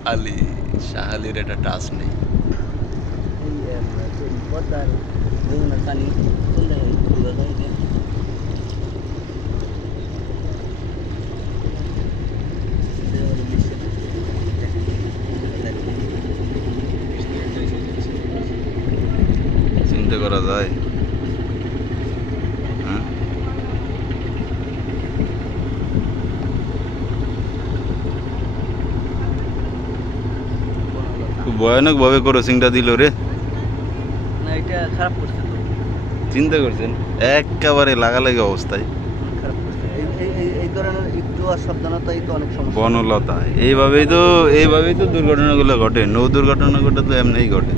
আলি শাহালির একটা টাচ নেই। এই পদ্মার যমুনার পানি কোন জায়গায় ডুবে যায় এটা? এটা হলো বিশ্বের চিন্তা করা যায় হ্যাঁ খুব ভয়ানক ভাবে ক্রসিংটা দিল রে। না এটা খারাপ করছে তো। চিন্তা করছেন? একেবারে লাগালাগি অবস্থায়। বনলতা। এইভাবেই তো এইভাবেই তো দুর্ঘটনাগুলো ঘটে। নৌ দুর্ঘটনা ঘটে তো এমনিই ঘটে।